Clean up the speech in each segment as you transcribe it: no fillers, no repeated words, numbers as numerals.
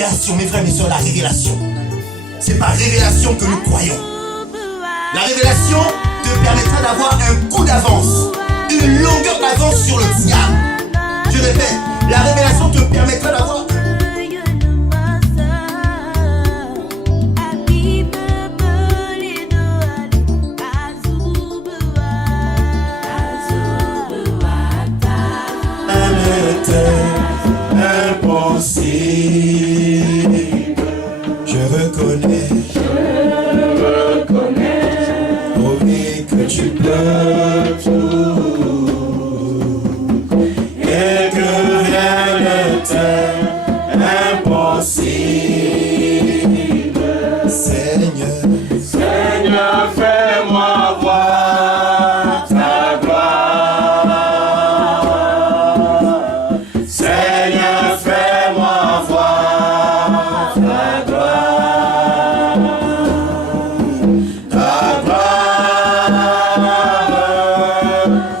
révélation, mes frères, mes soeurs, la révélation. C'est par révélation que nous croyons. La révélation te permettra d'avoir un coup d'avance, une longueur d'avance sur le diable. Je répète, la révélation te permettra d'avoir... Impossible, je reconnais, oh oui que tu peux tout, et que rien ne t'est impossible. Seigneur, Seigneur, fais-moi voir ta gloire. Seigneur, fais-moi voir ta gloire. Ta gloire,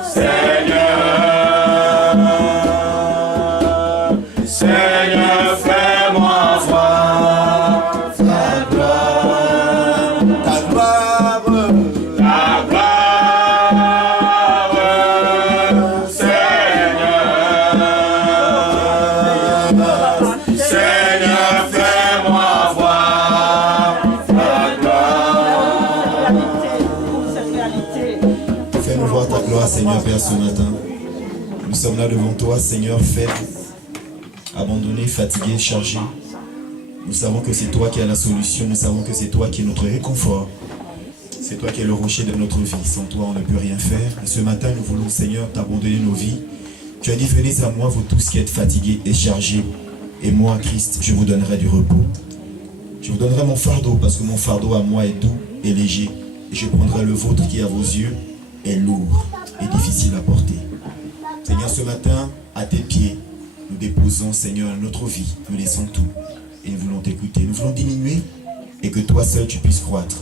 Seigneur. Seigneur, fais-moi voir ta gloire. Ta gloire, ta gloire, Seigneur. Seigneur, fais-moi voir ta gloire. Fais-nous voir ta gloire, Seigneur Père, ce matin. Nous sommes là devant toi, Seigneur, faible, abandonné, fatigué, chargé. Nous savons que c'est toi qui as la solution, nous savons que c'est toi qui es notre réconfort. C'est toi qui es le rocher de notre vie. Sans toi, on ne peut rien faire. Et ce matin, nous voulons, Seigneur, t'abandonner nos vies. Tu as dit, venez à moi, vous tous qui êtes fatigués et chargés. Et moi, Christ, je vous donnerai du repos. Je vous donnerai mon fardeau, parce que mon fardeau à moi est doux et léger. Et je prendrai le vôtre qui, à vos yeux, est lourd et difficile à porter. Seigneur, ce matin, à tes pieds, nous déposons, Seigneur, notre vie. Nous laissons tout. Et nous voulons t'écouter. Nous voulons diminuer et que toi seul, tu puisses croître.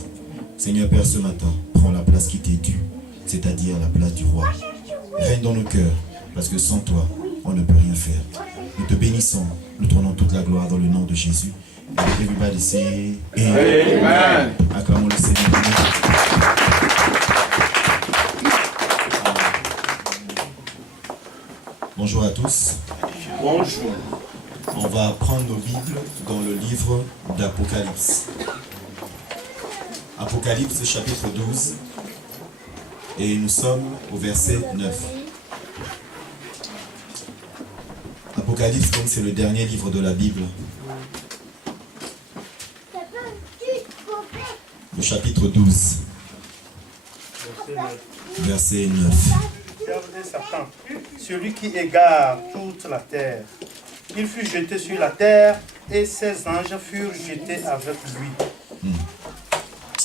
Seigneur Père, ce matin, prends la place qui t'est due, c'est-à-dire la place du roi. Règne dans nos cœurs, parce que sans toi, on ne peut rien faire. Nous te bénissons, nous te rendons toute la gloire dans le nom de Jésus. Et everybody say Amen. Acclamons le Seigneur. Bonjour à tous. Bonjour. On va prendre nos Bibles dans le livre d'Apocalypse. Apocalypse chapitre 12. Et nous sommes au verset 9. Apocalypse, donc, c'est le dernier livre de la Bible. Le chapitre 12. Verset 9. Satan, celui qui égare toute la terre. Il fut jeté sur la terre et ses anges furent jetés avec lui.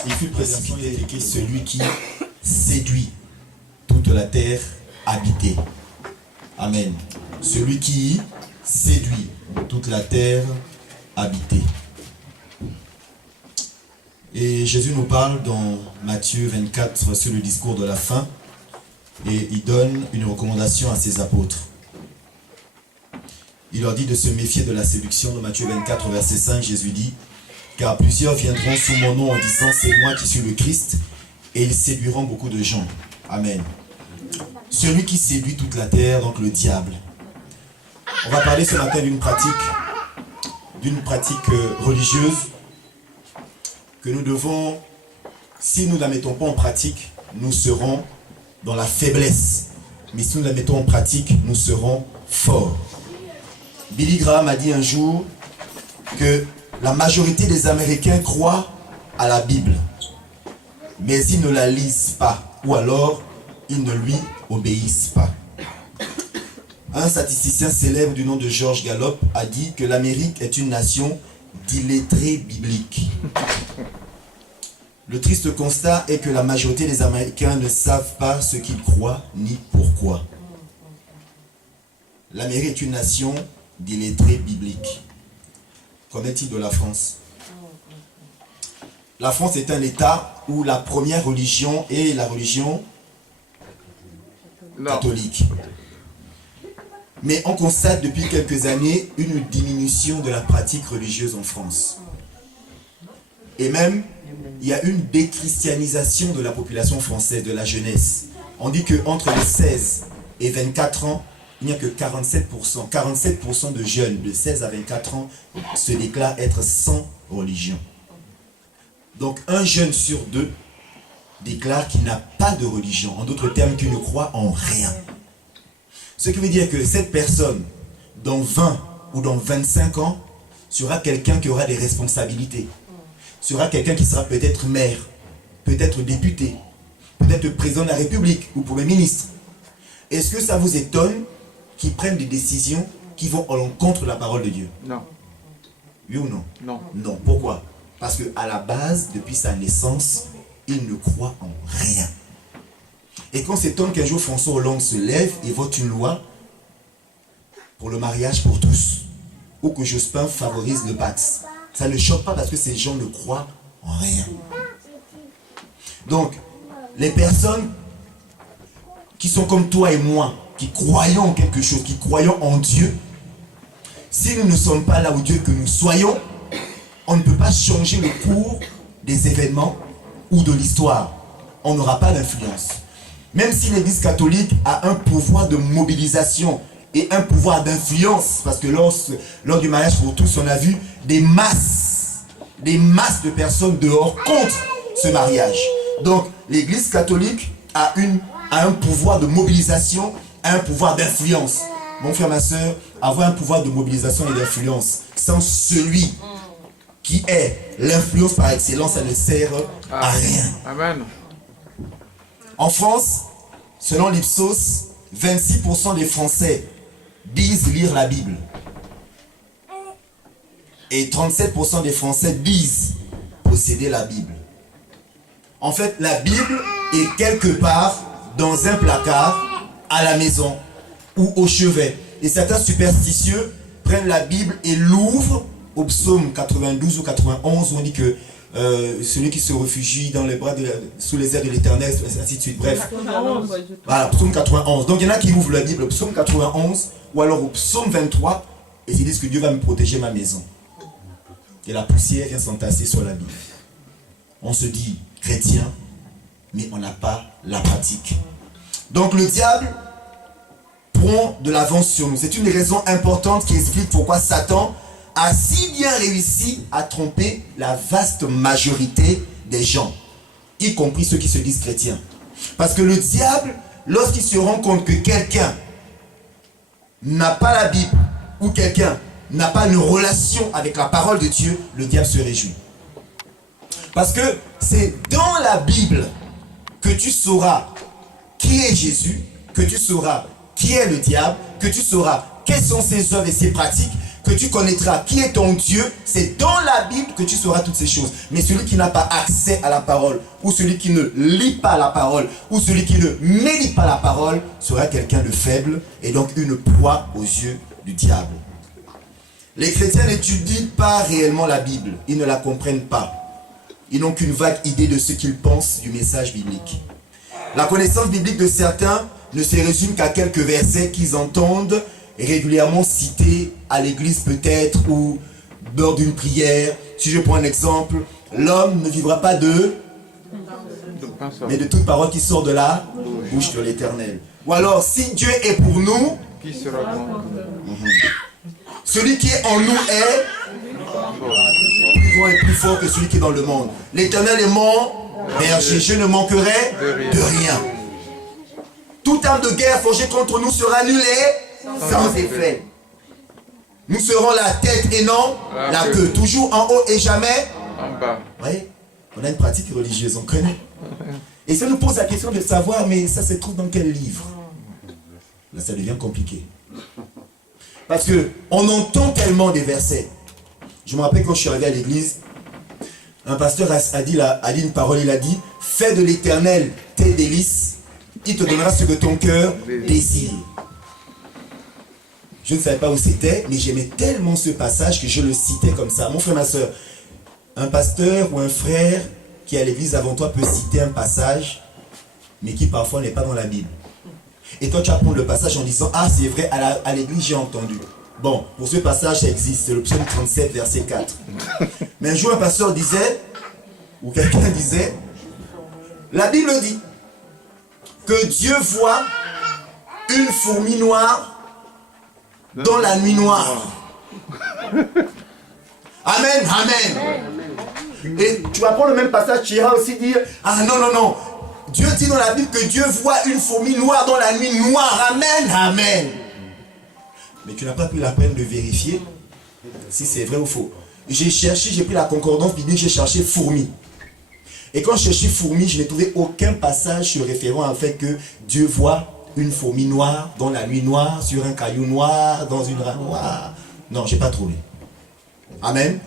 Il fut précipité, écrit celui qui séduit toute la terre habitée. Amen. Celui qui séduit toute la terre habitée. Et Jésus nous parle dans Matthieu 24 sur le discours de la fin. Et il donne une recommandation à ses apôtres. Il leur dit de se méfier de la séduction. Dans Matthieu 24, verset 5, Jésus dit: car plusieurs viendront sous mon nom en disant c'est moi qui suis le Christ, et ils séduiront beaucoup de gens. Amen. Celui qui séduit toute la terre, donc le diable. On va parler ce matin d'une pratique religieuse que nous devons, si nous ne la mettons pas en pratique, nous serons dans la faiblesse. Mais si nous la mettons en pratique, nous serons forts. Billy Graham a dit un jour que la majorité des Américains croient à la Bible, mais ils ne la lisent pas, ou alors ils ne lui obéissent pas. Un statisticien célèbre du nom de George Gallup a dit que l'Amérique est une nation d'illettrés bibliques. Le triste constat est que la majorité des Américains ne savent pas ce qu'ils croient ni pourquoi. L'Amérique est une nation d'illettrés bibliques. Qu'en est-il de la France? La France est un État où la première religion est la religion catholique. Mais on constate depuis quelques années une diminution de la pratique religieuse en France. Et même, il y a une déchristianisation de la population française, de la jeunesse. On dit qu'entre les 16 et 24 ans, il n'y a que 47%. 47% de jeunes de 16 à 24 ans se déclarent être sans religion. Donc un jeune sur deux déclare qu'il n'a pas de religion. En d'autres termes, qu'il ne croit en rien. Ce qui veut dire que cette personne, dans 20 ou dans 25 ans, sera quelqu'un qui aura des responsabilités. Sera quelqu'un qui sera peut-être maire, peut-être député, peut-être président de la République ou Premier ministre. Est-ce que ça vous étonne qu'ils prennent des décisions qui vont à l'encontre de la parole de Dieu? Non. Oui ou non? Non. Non. Pourquoi? Parce qu'à la base, depuis sa naissance, il ne croit en rien. Et qu'on s'étonne qu'un jour François Hollande se lève et vote une loi pour le mariage pour tous, ou que Jospin favorise le Pax. Ça ne choque pas parce que ces gens ne croient en rien. Donc, les personnes qui sont comme toi et moi, qui croyons en quelque chose, qui croyons en Dieu, si nous ne sommes pas là où Dieu que nous soyons, on ne peut pas changer le cours des événements ou de l'histoire. On n'aura pas d'influence. Même si l'Église catholique a un pouvoir de mobilisation et un pouvoir d'influence, parce que lors du mariage pour tous, on a vu des masses de personnes dehors contre ce mariage. Donc, l'Église catholique a un pouvoir de mobilisation, un pouvoir d'influence. Mon frère, ma soeur, avoir un pouvoir de mobilisation et d'influence sans celui qui est l'influence par excellence, ça ne sert à rien. Amen. En France, selon l'Ipsos, 26% des Français disent lire la Bible. Et 37% des Français disent posséder la Bible. En fait, la Bible est quelque part dans un placard, à la maison ou au chevet. Et certains superstitieux prennent la Bible et l'ouvrent au psaume 92 ou 91 où on dit que celui qui se réfugie dans les bras sous les ailes de l'Éternel, ainsi de suite. Bref. Voilà, psaume 91. Donc il y en a qui ouvrent la Bible au psaume 91 ou alors au psaume 23 et ils disent que Dieu va me protéger ma maison. Et la poussière vient s'entasser sur la Bible. On se dit chrétien, mais on n'a pas la pratique. Donc le diable prend de l'avance sur nous. C'est une des raisons importantes qui explique pourquoi Satan a si bien réussi à tromper la vaste majorité des gens, y compris ceux qui se disent chrétiens. Parce que le diable, lorsqu'il se rend compte que quelqu'un n'a pas la Bible, ou quelqu'un n'a pas une relation avec la parole de Dieu, le diable se réjouit. Parce que c'est dans la Bible que tu sauras qui est Jésus, que tu sauras qui est le diable, que tu sauras quelles sont ses œuvres et ses pratiques, que tu connaîtras qui est ton Dieu. C'est dans la Bible que tu sauras toutes ces choses. Mais celui qui n'a pas accès à la parole, ou celui qui ne lit pas la parole, ou celui qui ne médite pas la parole, sera quelqu'un de faible et donc une proie aux yeux du diable. Les chrétiens n'étudient pas réellement la Bible. Ils ne la comprennent pas. Ils n'ont qu'une vague idée de ce qu'ils pensent du message biblique. La connaissance biblique de certains ne se résume qu'à quelques versets qu'ils entendent régulièrement cités à l'église peut-être ou lors d'une prière. Si je prends un exemple, l'homme ne vivra pas mais de toute parole qui sort de la bouche de l'Éternel. Ou alors, si Dieu est pour nous, Qui sera contre nous? Celui qui est en nous est plus grand et plus fort que celui qui est dans le monde. L'Éternel est mon berger, je ne manquerai de rien. Toute arme de guerre forgée contre nous sera annulée sans effet. Nous serons la tête et non la queue. Toujours en haut et jamais en bas. Oui, on a une pratique religieuse, on connaît. Et ça nous pose la question de savoir, mais ça se trouve dans quel livre? Là, ça devient compliqué. Parce qu'on entend tellement des versets. Je me rappelle quand je suis arrivé à l'église, un pasteur a dit une parole, il a dit « Fais de l'Éternel tes délices, il te donnera ce que ton cœur désire. » Je ne savais pas où c'était, mais j'aimais tellement ce passage que je le citais comme ça. Mon frère, ma soeur, un pasteur ou un frère qui est à l'église avant toi peut citer un passage, mais qui parfois n'est pas dans la Bible. Et toi, tu vas prendre le passage en disant, ah, c'est vrai, à l'église, j'ai entendu. Bon, pour ce passage, ça existe. C'est le psaume 37, verset 4. Mais un jour, un pasteur disait, ou quelqu'un disait, la Bible dit que Dieu voit une fourmi noire dans la nuit noire. Amen, amen. Et tu vas prendre le même passage, tu iras aussi dire, ah non, non, non. Dieu dit dans la Bible que Dieu voit une fourmi noire dans la nuit noire. Amen, amen. Mais tu n'as pas pris la peine de vérifier si c'est vrai ou faux. J'ai cherché, j'ai pris la concordance biblique, j'ai cherché fourmi. Et quand je cherchais fourmi, je n'ai trouvé aucun passage se référant à fait que Dieu voit une fourmi noire dans la nuit noire, sur un caillou noir, dans une rame noire. Non, je n'ai pas trouvé. Amen.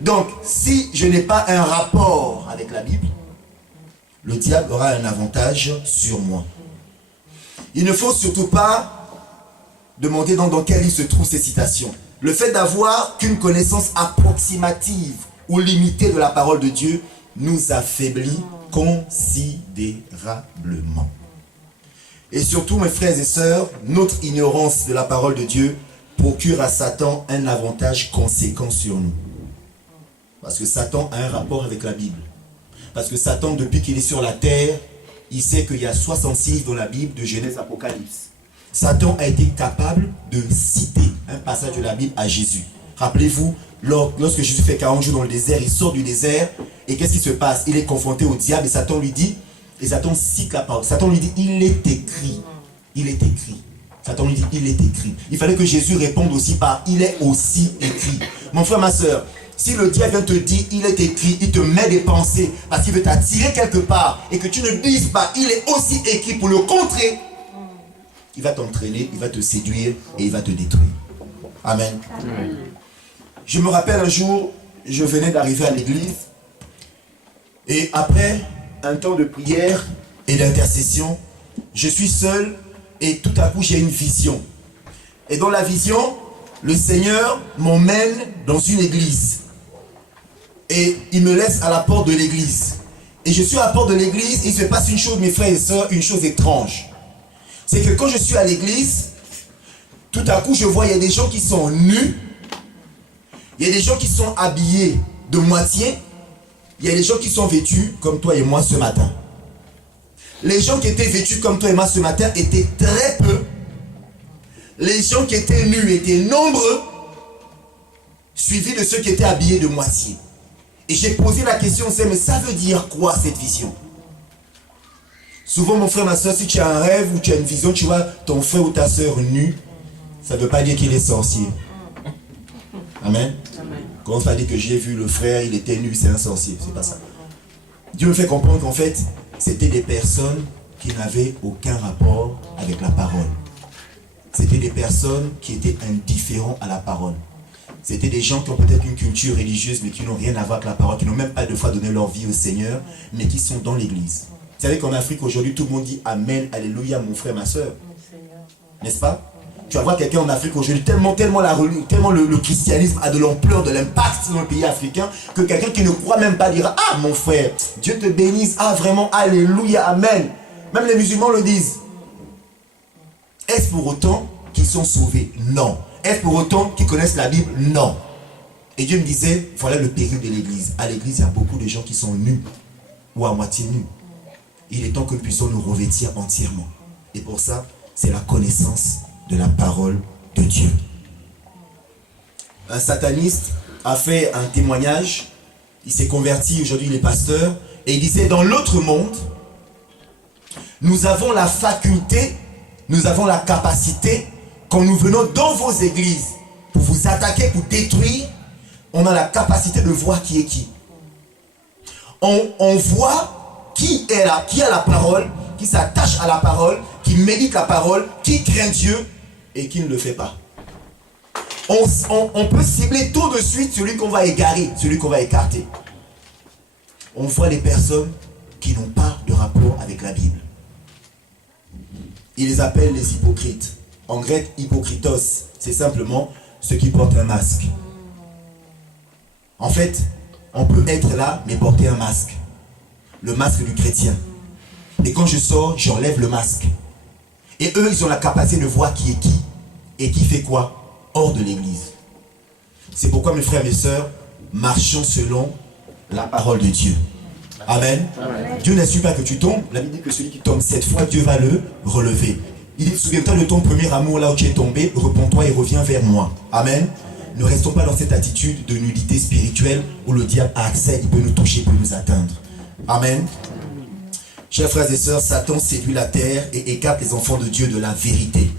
Donc, si je n'ai pas un rapport avec la Bible, le diable aura un avantage sur moi. Il ne faut surtout pas demander dans quel livre se trouvent ces citations. Le fait d'avoir qu'une connaissance approximative ou limitée de la parole de Dieu nous affaiblit considérablement. Et surtout, mes frères et sœurs, notre ignorance de la parole de Dieu procure à Satan un avantage conséquent sur nous. Parce que Satan a un rapport avec la Bible. Parce que Satan, depuis qu'il est sur la terre, il sait qu'il y a 66 dans la Bible, de Genèse à Apocalypse. Satan a été capable de citer un passage de la Bible à Jésus. Rappelez-vous, lorsque Jésus fait 40 jours dans le désert, il sort du désert, et qu'est-ce qui se passe? Il est confronté au diable, et Satan lui dit, et Satan cite la parole. Satan lui dit, il est écrit. Il est écrit. Satan lui dit, il est écrit. Il fallait que Jésus réponde aussi par, il est aussi écrit. Mon frère, ma soeur, si le diable vient te dire, il est écrit, il te met des pensées, parce qu'il veut t'attirer quelque part, et que tu ne dises pas, il est aussi écrit pour le contrer, il va t'entraîner, il va te séduire, et il va te détruire. Amen. Amen. Je me rappelle un jour, je venais d'arriver à l'église, et après un temps de prière et d'intercession, je suis seul, et tout à coup j'ai une vision. Et dans la vision, le Seigneur m'emmène dans une église. Et il me laisse à la porte de l'église. Et je suis à la porte de l'église, et il se passe une chose, mes frères et sœurs, une chose étrange. C'est que quand je suis à l'église, tout à coup je vois, il y a des gens qui sont nus, il y a des gens qui sont habillés de moitié, il y a des gens qui sont vêtus comme toi et moi ce matin. Les gens qui étaient vêtus comme toi et moi ce matin étaient très peu. Les gens qui étaient nus étaient nombreux, suivis de ceux qui étaient habillés de moitié. Et j'ai posé la question, mais ça veut dire quoi cette vision? Souvent, mon frère, ma soeur, si tu as un rêve ou tu as une vision, tu vois ton frère ou ta soeur nu, ça ne veut pas dire qu'il est sorcier. Amen. Quand on va dire que j'ai vu le frère, il était nu, c'est un sorcier. C'est pas ça. Dieu me fait comprendre qu'en fait, c'était des personnes qui n'avaient aucun rapport avec la parole. C'était des personnes qui étaient indifférents à la parole. C'était des gens qui ont peut-être une culture religieuse, mais qui n'ont rien à voir avec la parole, qui n'ont même pas de foi donné leur vie au Seigneur, mais qui sont dans l'église. Vous savez qu'en Afrique, aujourd'hui, tout le monde dit Amen, Alléluia, mon frère, ma soeur. N'est-ce pas? Tu vas voir quelqu'un en Afrique aujourd'hui, tellement le christianisme a de l'ampleur, de l'impact dans le pays africain, que quelqu'un qui ne croit même pas dira ah, mon frère, Dieu te bénisse, ah, vraiment, Alléluia, Amen. Même les musulmans le disent. Est-ce pour autant qu'ils sont sauvés? Non. Est-ce pour autant qu'ils connaissent la Bible? Non. Et Dieu me disait, voilà le péril de l'église. À l'église, il y a beaucoup de gens qui sont nus ou à moitié nus. Il est temps que nous puissions nous revêtir entièrement. Et pour ça, c'est la connaissance de la parole de Dieu. Un sataniste a fait un témoignage. Il s'est converti, aujourd'hui il est pasteur. Et il disait, dans l'autre monde, nous avons la faculté, nous avons la capacité, quand nous venons dans vos églises pour vous attaquer, pour détruire, on a la capacité de voir qui est qui. On voit qui est là, qui a la parole, qui s'attache à la parole, qui médite la parole, qui craint Dieu et qui ne le fait pas. On peut cibler tout de suite celui qu'on va égarer, celui qu'on va écarter. On voit les personnes qui n'ont pas de rapport avec la Bible. Ils les appellent les hypocrites. En grec, hypocritos, c'est simplement ceux qui portent un masque. En fait, on peut être là, mais porter un masque. Le masque du chrétien. Et quand je sors, j'enlève le masque. Et eux, ils ont la capacité de voir qui est qui. Et qui fait quoi hors de l'église. C'est pourquoi, mes frères et mes sœurs, marchons selon la parole de Dieu. Amen. Amen. Dieu n'insulte pas que tu tombes. La Bible dit que celui qui tombe 7 fois, Dieu va le relever. Il dit, souviens-toi de ton premier amour là où tu es tombé, repens-toi et reviens vers moi. Amen. Ne restons pas dans cette attitude de nullité spirituelle où le diable a accès, il peut nous toucher, il peut nous atteindre. Amen. Chers frères et sœurs, Satan séduit la terre et écarte les enfants de Dieu de la vérité,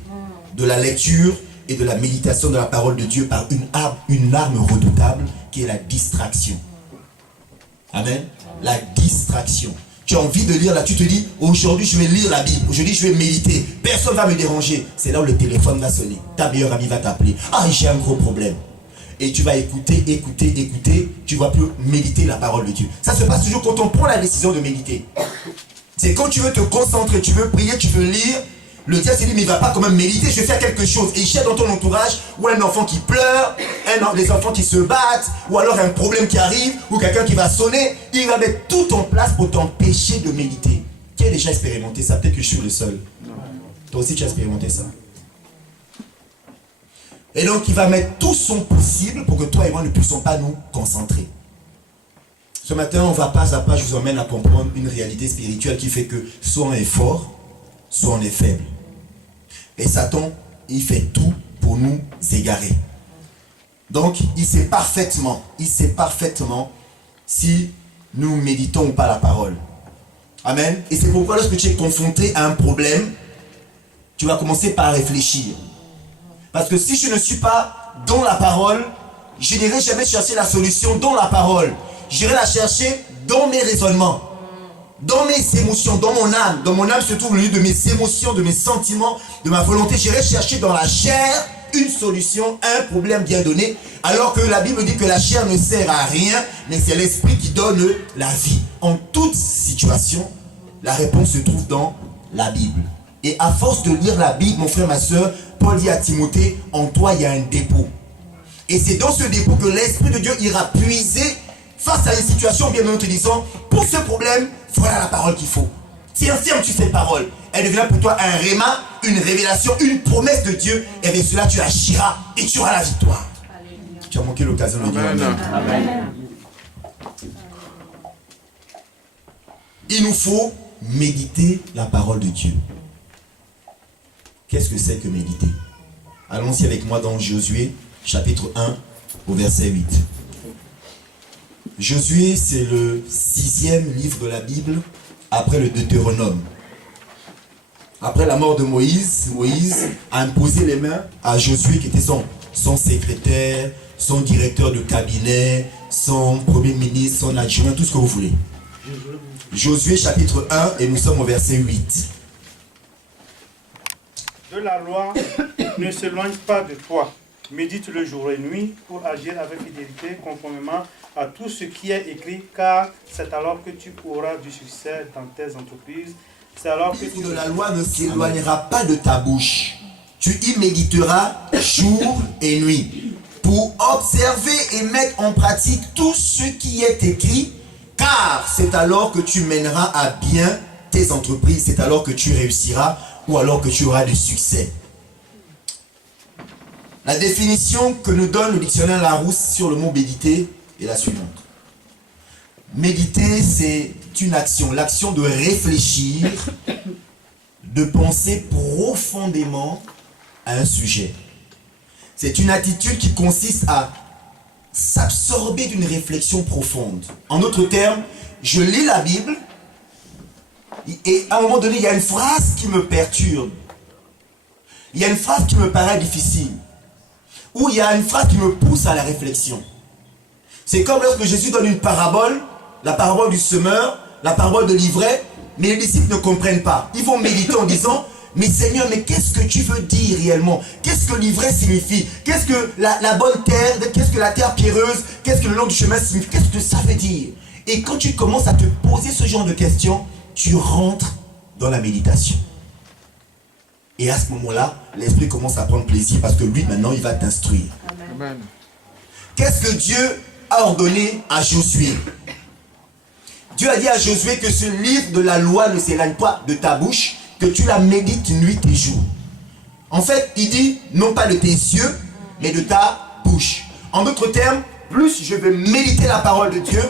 de la lecture et de la méditation de la parole de Dieu par une arme redoutable qui est la distraction. Amen. La distraction. Tu as envie de lire là, tu te dis, aujourd'hui je vais lire la Bible, aujourd'hui je vais méditer, personne ne va me déranger. C'est là où le téléphone va sonner, ta meilleure amie va t'appeler. Ah, j'ai un gros problème. Et tu vas écouter, tu ne vas plus méditer la parole de Dieu. Ça se passe toujours quand on prend la décision de méditer. C'est quand tu veux te concentrer, tu veux prier, tu veux lire. Le diable s'est dit, mais il ne va pas quand même méditer, je vais faire quelque chose. Et il cherche dans ton entourage, ou un enfant qui pleure, des enfants qui se battent, ou alors un problème qui arrive, ou quelqu'un qui va sonner. Il va mettre tout en place pour t'empêcher de méditer. Qui a déjà expérimenté ça? Peut-être que je suis le seul. Toi aussi, tu as expérimenté ça. Et donc, il va mettre tout son possible pour que toi et moi ne puissions pas nous concentrer. Ce matin, on va pas à pas, je vous emmène à comprendre une réalité spirituelle qui fait que soit on est fort, soit on est faible. Et Satan, il fait tout pour nous égarer. Donc, il sait parfaitement si nous méditons ou pas la parole. Amen. Et c'est pourquoi lorsque tu es confronté à un problème, tu vas commencer par réfléchir. Parce que si je ne suis pas dans la parole, je n'irai jamais chercher la solution dans la parole. J'irai la chercher dans mes raisonnements, dans mes émotions, dans mon âme. Dans mon âme se trouve le lieu de mes émotions, de mes sentiments, de ma volonté. J'irai chercher dans la chair une solution à un problème bien donné. Alors que la Bible dit que la chair ne sert à rien, mais c'est l'esprit qui donne la vie. En toute situation, la réponse se trouve dans la Bible. Et à force de lire la Bible, mon frère, ma soeur, Paul dit à Timothée, en toi il y a un dépôt. Et c'est dans ce dépôt que l'Esprit de Dieu ira puiser face à une situation bien en te disant, pour ce problème, voilà la parole qu'il faut. Tiens, tu fais parole. Elle devient pour toi un réma, une révélation, une promesse de Dieu. Et avec cela, tu agiras et tu auras la victoire. Alléluia. Tu as manqué l'occasion de dire Amen. Amen. Il nous faut méditer la parole de Dieu. Qu'est-ce que c'est que méditer? Allons-y avec moi dans Josué, chapitre 1, au verset 8. Josué, c'est le 6e livre de la Bible, après le Deutéronome. Après la mort de Moïse, Moïse a imposé les mains à Josué, qui était son secrétaire, son directeur de cabinet, son premier ministre, son adjoint, tout ce que vous voulez. Josué, chapitre 1, et nous sommes au verset 8. De la loi ne s'éloigne pas de toi. Médite le jour et nuit pour agir avec fidélité conformément à tout ce qui est écrit, car c'est alors que tu auras du succès dans tes entreprises. C'est alors que de la loi ne s'éloignera pas de ta bouche. Tu y méditeras jour et nuit pour observer et mettre en pratique tout ce qui est écrit, car c'est alors que tu mèneras à bien tes entreprises, c'est alors que tu réussiras ou alors que tu auras du succès. La définition que nous donne le dictionnaire Larousse sur le mot méditer est la suivante. Méditer, c'est une action, l'action de réfléchir, de penser profondément à un sujet. C'est une attitude qui consiste à s'absorber d'une réflexion profonde. En d'autres termes, je lis la Bible et à un moment donné, il y a une phrase qui me perturbe. Il y a une phrase qui me paraît difficile. Ou il y a une phrase qui me pousse à la réflexion. C'est comme lorsque Jésus donne une parabole, la parabole du semeur, la parabole de l'ivraie, mais les disciples ne comprennent pas. Ils vont méditer en disant, mais Seigneur, mais qu'est-ce que tu veux dire réellement? Qu'est-ce que l'ivraie signifie? Qu'est-ce que la bonne terre, qu'est-ce que la terre pierreuse, qu'est-ce que le long du chemin signifie? Qu'est-ce que ça veut dire? Et quand tu commences à te poser ce genre de questions, tu rentres dans la méditation. Et à ce moment-là, l'esprit commence à prendre plaisir parce que lui, maintenant, il va t'instruire. Amen. Qu'est-ce que Dieu a ordonné à Josué? Dieu a dit à Josué que ce livre de la loi ne s'éloigne pas de ta bouche, que tu la médites nuit et jour. En fait, il dit, non pas de tes yeux, mais de ta bouche. En d'autres termes, plus je vais méditer la parole de Dieu,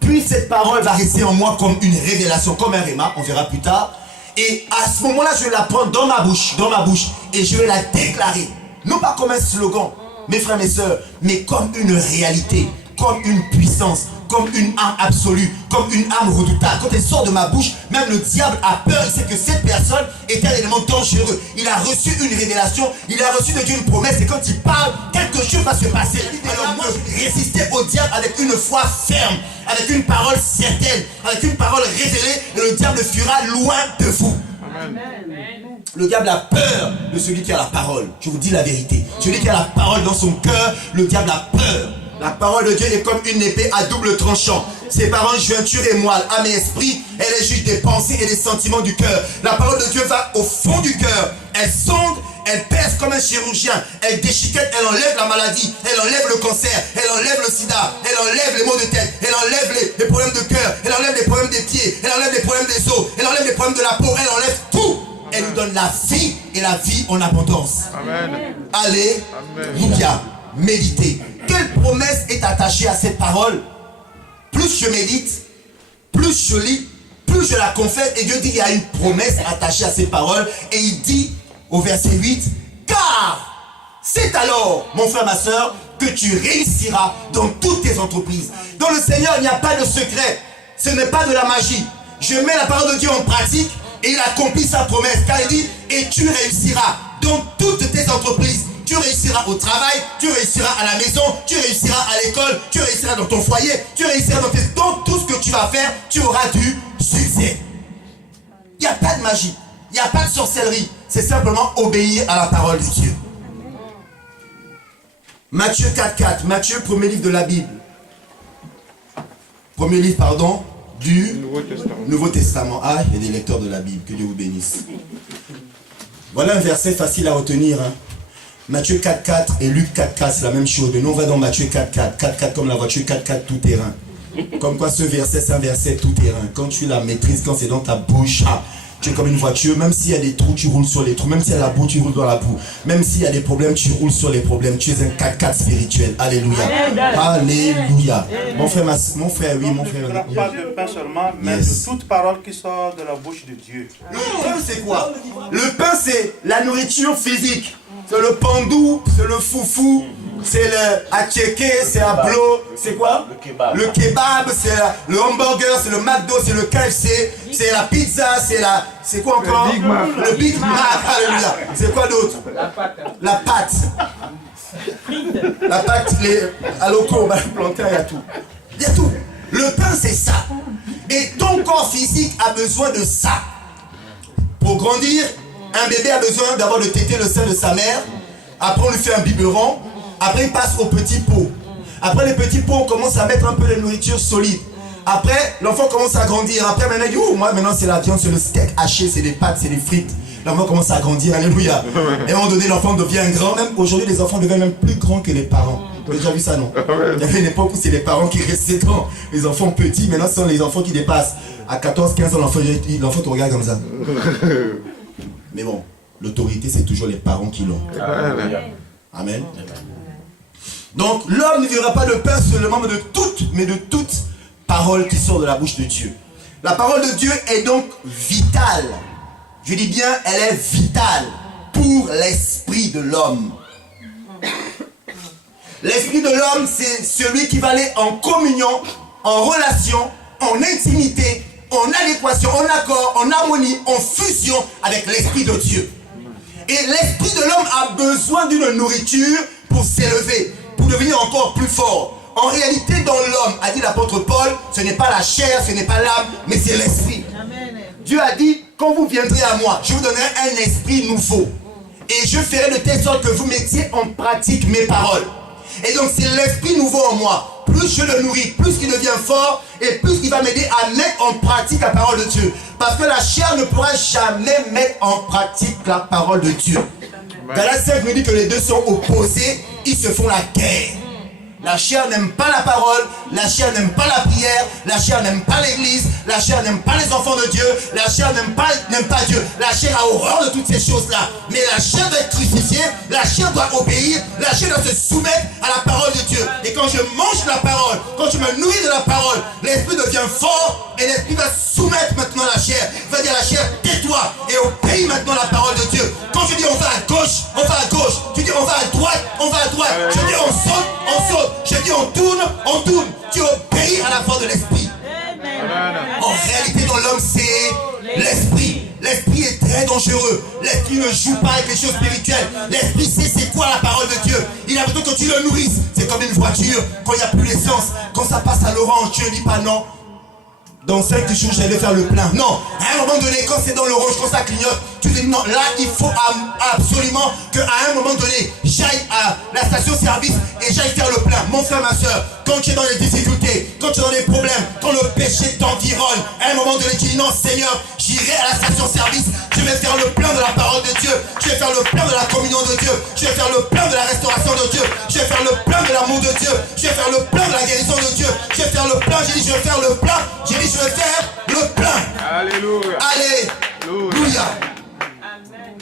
plus cette parole va rester en moi comme une révélation, comme un rhéma, on verra plus tard. Et à ce moment-là, je vais la prendre dans ma bouche, et je vais la déclarer. Non pas comme un slogan, mes frères, mes sœurs, mais comme une réalité, comme une puissance, comme une arme absolue, comme une arme redoutable. Quand elle sort de ma bouche, même le diable a peur. Il sait que cette personne est un élément dangereux. Il a reçu une révélation, il a reçu de Dieu une promesse. Et quand il parle, quelque chose va se passer. Alors moi, je résistais au diable avec une foi ferme, avec une parole certaine, avec une parole révélée. Et le diable fuira loin de vous. Amen. Le diable a peur de celui qui a la parole. Je vous dis la vérité. Celui qui a la parole dans son cœur, le diable a peur. La parole de Dieu est comme une épée à double tranchant. Séparant jointure et moelle, âme et esprit, elle est juge des pensées et des sentiments du cœur. La parole de Dieu va au fond du cœur. Elle sonde, elle perce comme un chirurgien. Elle déchiquette, elle enlève la maladie, elle enlève le cancer, elle enlève le sida, elle enlève les maux de tête, elle enlève les problèmes de cœur, elle enlève les problèmes des pieds, elle enlève les problèmes des os, elle enlève les problèmes de la peau, elle enlève tout. Elle nous donne la vie et la vie en abondance. Amen. Alléluia. Méditez. Quelle promesse est attachée à cette parole? Plus je médite, plus je lis, plus je la confesse. Et Dieu dit qu'il y a une promesse attachée à cette parole. Et il dit au verset 8, car c'est alors, mon frère, ma soeur, que tu réussiras dans toutes tes entreprises. Dans le Seigneur, il n'y a pas de secret. Ce n'est pas de la magie. Je mets la parole de Dieu en pratique et il accomplit sa promesse. Car il dit, et tu réussiras dans toutes tes entreprises. Tu réussiras au travail, tu réussiras à la maison, tu réussiras à l'école, tu réussiras dans ton foyer, tu réussiras dans tout ce que tu vas faire, tu auras du succès. Il n'y a pas de magie, il n'y a pas de sorcellerie, c'est simplement obéir à la parole de Dieu. Matthieu 4.4, Matthieu, premier livre de la Bible. Premier livre, pardon, du Nouveau Testament. Ah, il y a des lecteurs de la Bible, que Dieu vous bénisse. Voilà un verset facile à retenir, hein. Matthieu 4.4 et Luc 4.4, c'est la même chose. Mais nous, on va dans Matthieu 4.4. 4.4 comme la voiture, 4.4 tout terrain. Comme quoi ce verset, c'est un verset tout terrain. Quand tu la maîtrises, quand c'est dans ta bouche, tu es comme une voiture. Même s'il y a des trous, tu roules sur les trous. Même s'il y a la boue, tu roules dans la boue. Même s'il y a des problèmes, tu roules sur les problèmes. Tu es un 4.4 spirituel. Alléluia. Alléluia. Mon frère, oui, mon frère. On ne parle pas de pain seulement, mais de toute parole qui sort de la bouche de Dieu. Le pain, c'est quoi? Le pain, c'est la nourriture physique. C'est le pandou, c'est le foufou, c'est le attiéké, c'est la blo, c'est quoi? Le kebab, c'est le hamburger, c'est le McDo, c'est le KFC, c'est la pizza, c'est quoi encore? Le Big Mac, alléluia. C'est quoi d'autre? La pâte. La pâte, à loco, plantain, il y a tout. Il y a tout. Le pain, c'est ça. Et ton corps physique a besoin de ça. Pour grandir, un bébé a besoin d'avoir de téter le sein de sa mère. Après, on lui fait un biberon. Après, il passe au petit pot. Après, les petits pots, on commence à mettre un peu de nourriture solide. Après, l'enfant commence à grandir. Après, maintenant, il dit, oh, moi, maintenant, c'est la viande, c'est le steak haché, c'est des pâtes, c'est des frites. L'enfant commence à grandir, alléluia. Et à un moment donné, l'enfant devient grand. Même aujourd'hui, les enfants deviennent même plus grands que les parents. Vous avez déjà vu ça, non? Il y avait une époque où c'est les parents qui restaient grands. Les enfants petits, maintenant, ce sont les enfants qui dépassent. À 14, 15 ans, l'enfant te regarde comme ça. Mais bon, l'autorité, c'est toujours les parents qui l'ont. Amen. Donc, l'homme ne vivra pas de pain seulement, mais de toute parole qui sort de la bouche de Dieu. La parole de Dieu est donc vitale. Je dis bien, elle est vitale pour l'esprit de l'homme. L'esprit de l'homme, c'est celui qui va aller en communion, en relation, en intimité, en adéquation, en accord, en harmonie, en fusion avec l'esprit de Dieu. Et l'esprit de l'homme a besoin d'une nourriture pour s'élever, pour devenir encore plus fort. En réalité, dans l'homme, a dit l'apôtre Paul, ce n'est pas la chair, ce n'est pas l'âme, mais c'est l'esprit. Dieu a dit, quand vous viendrez à moi, je vous donnerai un esprit nouveau. Et je ferai de telle sorte que vous mettiez en pratique mes paroles. Et donc c'est l'esprit nouveau en moi. Plus je le nourris, plus il devient fort et plus il va m'aider à mettre en pratique la parole de Dieu. Parce que la chair ne pourra jamais mettre en pratique la parole de Dieu. Galates 5 nous dit que les deux sont opposés, ils se font la guerre. La chair n'aime pas la parole, la chair n'aime pas la prière, la chair n'aime pas l'église, la chair n'aime pas les enfants de Dieu, la chair n'aime pas Dieu. La chair a horreur de toutes ces choses-là. Mais la chair doit être crucifiée, la chair doit obéir, la chair doit se soumettre à la parole de Dieu. Et quand je mange la parole, quand je me nourris de la parole, l'esprit devient fort et l'esprit va soumettre maintenant la chair. Il va dire à la chair, tais-toi et obéis maintenant la parole de Dieu. Quand je dis on va à gauche, on va à gauche. Tu dis on va à droite, on va à droite. Je dis on saute, on saute. Je dis on tourne, on tourne. Tu obéis à la voix de l'esprit. En réalité dans l'homme c'est l'esprit. L'esprit est très dangereux. L'esprit ne joue pas avec les choses spirituelles. L'esprit sait c'est quoi la parole de Dieu. Il a besoin que tu le nourrisses. C'est comme une voiture. Quand il n'y a plus d'essence, quand ça passe à l'orange, tu ne dis pas non. Dans 5 jours, j'allais faire le plein. Non, à un moment donné, quand c'est dans l'orange, quand ça clignote, tu dis non, là, il faut absolument qu'à un moment donné, j'aille à la station-service et j'aille faire le plein. Mon frère, ma soeur, quand tu es dans les difficultés, quand tu es dans les problèmes, quand le péché t'environne, à un moment donné, tu dis non, Seigneur, j'irai à la station-service, je vais faire le plein de la parole de Dieu, je vais faire le plein de la communion de Dieu, je vais faire le plein de la restauration de Dieu, je vais faire le plein de l'amour de Dieu, je vais faire le plein de la guérison de Dieu, je vais faire le plein, j'ai dit je vais faire le plein, j'ai dit je vais faire le plein. Alléluia. Alléluia. Amen.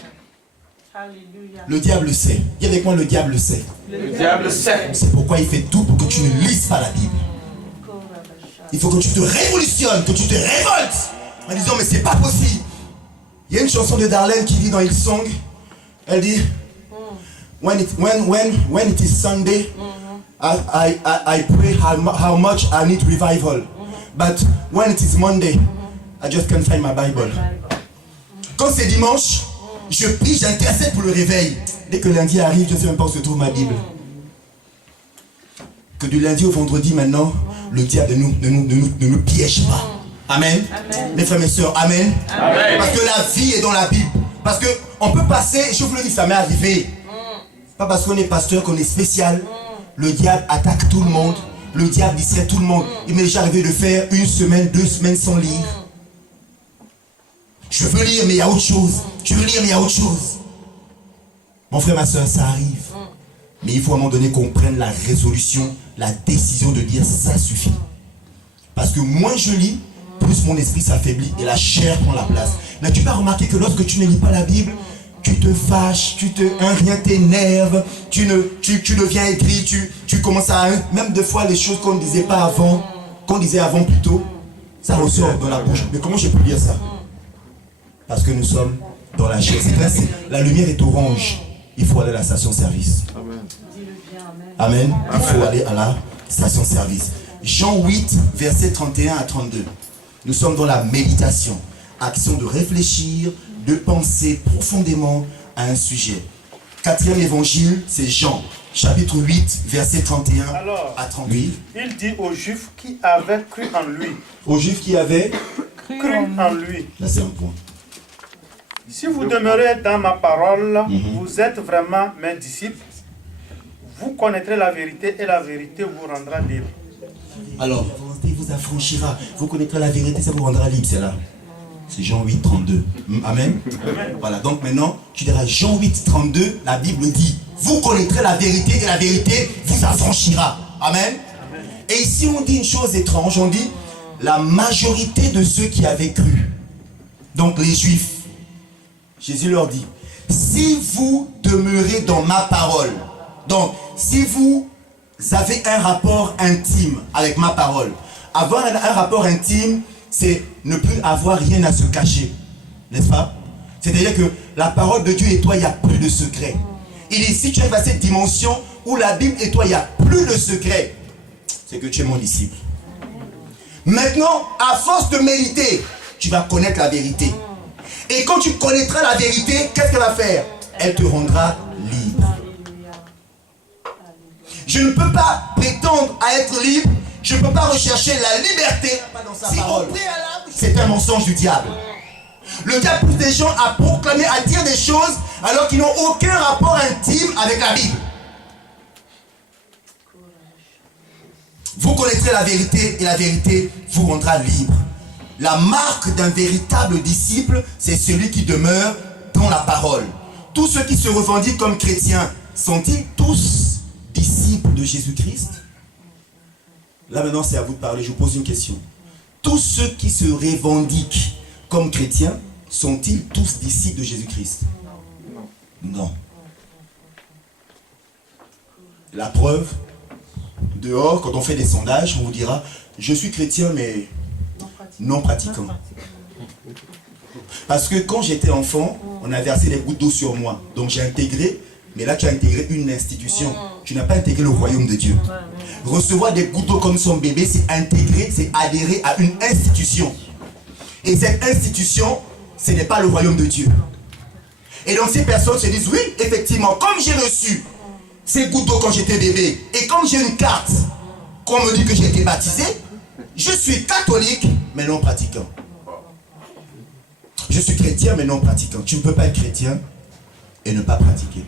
Alléluia. Le diable sait. Dis avec moi, le diable sait. Le diable sait. C'est pourquoi il fait tout pour que tu ne lises pas la Bible. Il faut que tu te révolutionnes, que tu te révoltes en disant mais c'est pas possible. Il y a une chanson de Darlene qui dit dans Hillsong, elle dit when it is Sunday, I pray how much I need revival. But when it is Monday, I just can't find my Bible. Quand c'est dimanche, je prie, j'intercède pour le réveil. Dès que lundi arrive, je ne sais même pas où se trouve ma Bible. Que du lundi au vendredi maintenant, le diable ne nous piège pas. Amen. Amen. Mes frères, mes soeurs, amen. Amen. Parce que la vie est dans la Bible. Parce qu'on peut passer, je vous le dis, ça m'est arrivé. Pas parce qu'on est pasteur qu'on est spécial. Le diable attaque tout le monde. Le diable distrait tout le monde. Il m'est déjà arrivé de faire 1 semaine, 2 semaines sans lire. Je veux lire, mais il y a autre chose. Je veux lire, mais il y a autre chose. Mon frère, ma soeur, ça arrive. Mais il faut à un moment donné qu'on prenne la résolution, la décision de dire ça suffit. Parce que moins je lis, plus mon esprit s'affaiblit et la chair prend la place. Mais tu vas remarquer que lorsque tu ne lis pas la Bible, tu te fâches, rien t'énerve, tu deviens aigri, tu commences à... Même des fois, les choses qu'on ne disait pas avant, qu'on disait avant plutôt, ça ressort dans la bouche. Mais comment je peux dire ça? Parce que nous sommes dans la chair. C'est clair, la lumière est orange. Il faut aller à la station-service. Amen. Il faut aller à la station-service. Jean 8, versets 31 à 32. Nous sommes dans la méditation. Action de réfléchir, de penser profondément à un sujet. 4e évangile, c'est Jean, chapitre 8, versets 31 à 38. Il dit aux Juifs qui avaient cru en lui. Aux Juifs qui avaient cru en lui. Là, c'est un point. Si vous demeurez dans ma parole, vous êtes vraiment mes disciples. Vous connaîtrez la vérité et la vérité vous rendra libre. Alors, il vous affranchira. Vous connaîtrez la vérité, ça vous rendra libre, c'est là. C'est Jean 8, 32. Amen. Voilà, donc maintenant, tu diras Jean 8, 32, la Bible dit, vous connaîtrez la vérité et la vérité vous affranchira. Amen. Et ici, on dit une chose étrange, on dit, la majorité de ceux qui avaient cru, donc les Juifs, Jésus leur dit, si vous demeurez dans ma parole, donc si vous avez un rapport intime avec ma parole, avoir un rapport intime, c'est ne plus avoir rien à se cacher, n'est-ce pas? C'est-à-dire que la parole de Dieu et toi, il n'y a plus de secret. Il dit, si tu arrives à cette dimension où la Bible et toi, il n'y a plus de secret, c'est que tu es mon disciple. Maintenant, à force de méditer, tu vas connaître la vérité. Et quand tu connaîtras la vérité, qu'est-ce qu'elle va faire? Elle te rendra libre. Je ne peux pas prétendre à être libre. Je ne peux pas rechercher la liberté si au préalable, c'est un mensonge du diable. Le diable pousse des gens à proclamer, à dire des choses alors qu'ils n'ont aucun rapport intime avec la Bible. Vous connaîtrez la vérité et la vérité vous rendra libre. La marque d'un véritable disciple, c'est celui qui demeure dans la parole. Tous ceux qui se revendiquent comme chrétiens, sont-ils tous disciples de Jésus-Christ? Là maintenant c'est à vous de parler, je vous pose une question. Tous ceux qui se revendiquent comme chrétiens, sont-ils tous disciples de Jésus-Christ? Non. La preuve, dehors, quand on fait des sondages, on vous dira, je suis chrétien mais non pratiquant. Parce que quand j'étais enfant, on a versé des gouttes d'eau sur moi. Donc j'ai intégré, mais là tu as intégré une institution. Tu n'as pas intégré le royaume de Dieu. Recevoir des gouttes d'eau comme son bébé, c'est intégrer, c'est adhérer à une institution. Et cette institution, ce n'est pas le royaume de Dieu. Et donc ces personnes se disent, oui, effectivement, comme j'ai reçu ces gouttes d'eau quand j'étais bébé, et comme j'ai une carte, qu'on me dit que j'ai été baptisé, je suis catholique, mais non pratiquant. Je suis chrétien, mais non pratiquant. Tu ne peux pas être chrétien et ne pas pratiquer.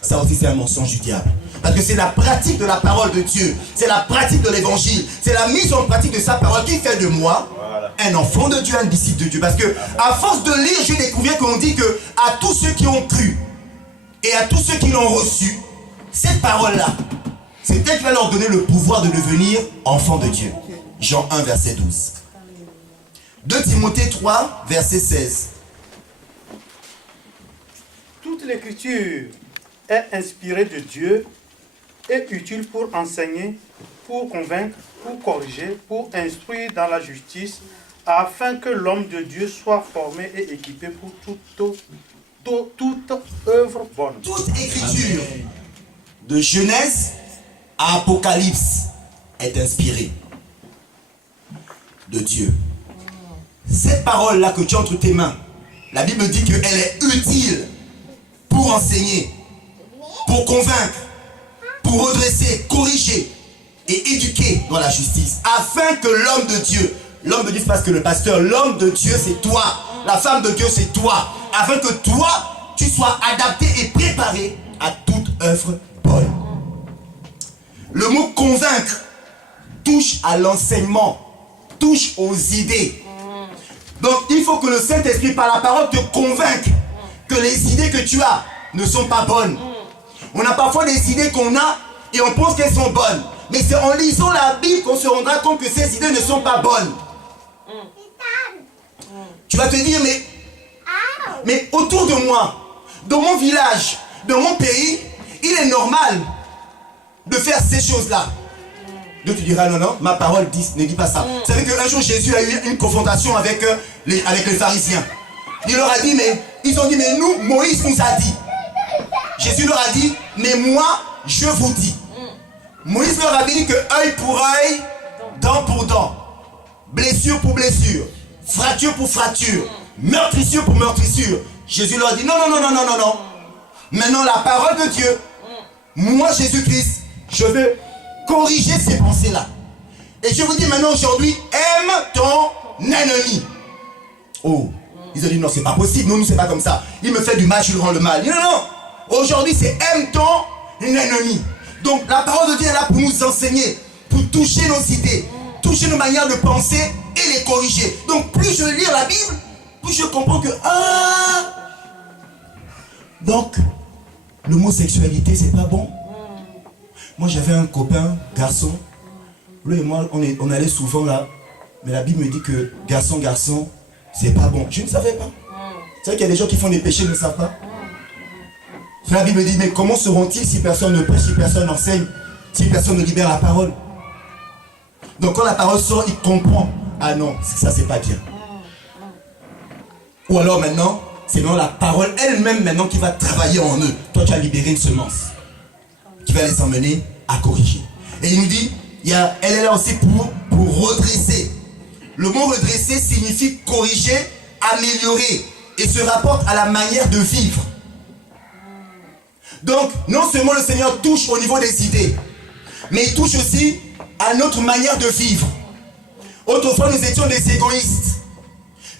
Ça aussi, c'est un mensonge du diable. Parce que c'est la pratique de la parole de Dieu. C'est la pratique de l'évangile. C'est la mise en pratique de sa parole qui fait de moi un enfant de Dieu, un disciple de Dieu. Parce que à force de lire, j'ai découvert qu'on dit que à tous ceux qui ont cru et à tous ceux qui l'ont reçu, cette parole-là, c'est elle qui va leur donner le pouvoir de devenir enfant de Dieu. Jean 1, verset 12. 2 Timothée 3, verset 16. Toute l'écriture est inspirée de Dieu et utile pour enseigner, pour convaincre, pour corriger, pour instruire dans la justice, afin que l'homme de Dieu soit formé et équipé pour toute œuvre bonne. Toute écriture, de Genèse à Apocalypse, est inspirée de Dieu. Cette parole-là que tu as entre tes mains, la Bible dit qu'elle est utile pour enseigner, pour convaincre, pour redresser, corriger et éduquer dans la justice, afin que l'homme de Dieu, l'homme de Dieu c'est parce que le pasteur, l'homme de Dieu c'est toi, la femme de Dieu c'est toi, afin que toi, tu sois adapté et préparé à toute œuvre bonne. Le mot convaincre touche à l'enseignement, touche aux idées. Donc il faut que le Saint-Esprit par la parole te convainque que les idées que tu as ne sont pas bonnes. On a parfois des idées qu'on a et on pense qu'elles sont bonnes. Mais c'est en lisant la Bible qu'on se rendra compte que ces idées ne sont pas bonnes. Tu vas te dire, mais autour de moi, dans mon village, dans mon pays, il est normal de faire ces choses-là. Dieu te dira, non, ma parole ne dit pas ça. Vous savez qu'un jour, Jésus a eu une confrontation avec les pharisiens. Il leur a dit, ils ont dit, mais nous, Moïse nous a dit. Jésus leur a dit, mais moi, je vous dis. Moïse leur a dit que œil pour œil, dent pour dent, blessure pour blessure, fracture pour fracture, meurtrissure pour meurtrissure. Jésus leur a dit, non. Maintenant, la parole de Dieu, moi, Jésus-Christ, je veux corriger ces pensées-là. Et je vous dis maintenant aujourd'hui, aime ton ennemi. Oh, ils ont dit non, c'est pas possible, nous c'est pas comme ça. Il me fait du mal, je lui rends le mal. Non. Aujourd'hui c'est aime ton ennemi. Donc la parole de Dieu est là pour nous enseigner, pour toucher nos idées, toucher nos manières de penser et les corriger. Donc plus je lis la Bible, plus je comprends que donc l'homosexualité c'est pas bon. Moi j'avais un copain, garçon, lui et moi on allait souvent là, mais la Bible me dit que garçon, c'est pas bon. Je ne savais pas. C'est vrai qu'il y a des gens qui font des péchés, ils ne savent pas. La Bible me dit, mais comment seront-ils si personne ne prêche, si personne n'enseigne, si personne ne libère la parole? Donc quand la parole sort, il comprend. Ah non, ça c'est pas bien. Ou alors maintenant, c'est non la parole elle-même maintenant qui va travailler en eux. Toi tu as libéré une semence qui va les emmener à corriger. Et il nous dit, elle est là aussi pour redresser. Le mot redresser signifie corriger, améliorer et se rapporte à la manière de vivre. Donc, non seulement le Seigneur touche au niveau des idées, mais il touche aussi à notre manière de vivre. Autrefois, nous étions des égoïstes.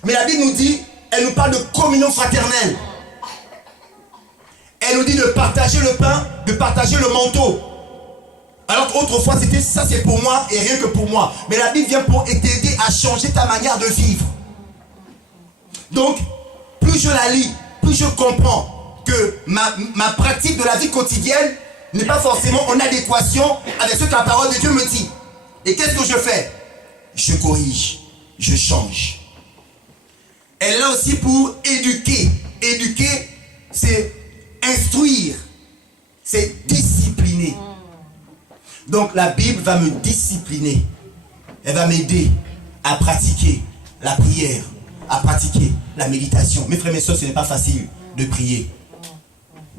Mais la Bible nous dit, elle nous parle de communion fraternelle. Elle nous dit de partager le pain, de partager le manteau. Alors qu'autrefois, c'était ça c'est pour moi et rien que pour moi. Mais la Bible vient pour t'aider à changer ta manière de vivre. Donc, plus je la lis, plus je comprends que ma pratique de la vie quotidienne n'est pas forcément en adéquation avec ce que la parole de Dieu me dit. Et qu'est-ce que je fais? Je corrige, je change. Elle est là aussi pour éduquer. Éduquer, c'est instruire, c'est discipliner. Donc la Bible va me discipliner. Elle va m'aider à pratiquer la prière, à pratiquer la méditation. Mes frères et mes soeurs, ce n'est pas facile de prier.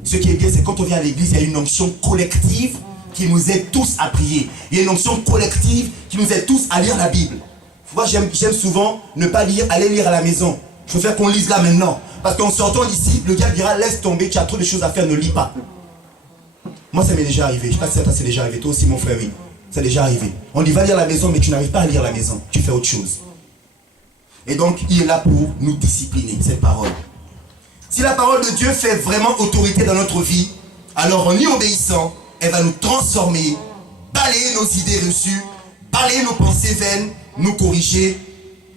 Ce qui est bien, c'est quand on vient à l'église, il y a une onction collective qui nous aide tous à prier. Il y a une onction collective qui nous aide tous à lire la Bible. Moi, j'aime souvent ne pas lire, aller lire à la maison. Je préfère qu'on lise là maintenant. Parce qu'en sortant d'ici, le gars dira, laisse tomber, tu as trop de choses à faire, ne lis pas. Moi, ça m'est déjà arrivé. Je ne sais pas si ça t'est déjà arrivé. Toi aussi, mon frère, oui. Ça t'est déjà arrivé. On dit, va lire à la maison, mais tu n'arrives pas à lire à la maison. Tu fais autre chose. Et donc, il est là pour nous discipliner, cette parole. Si la parole de Dieu fait vraiment autorité dans notre vie, alors en y obéissant, elle va nous transformer, balayer nos idées reçues, balayer nos pensées vaines, nous corriger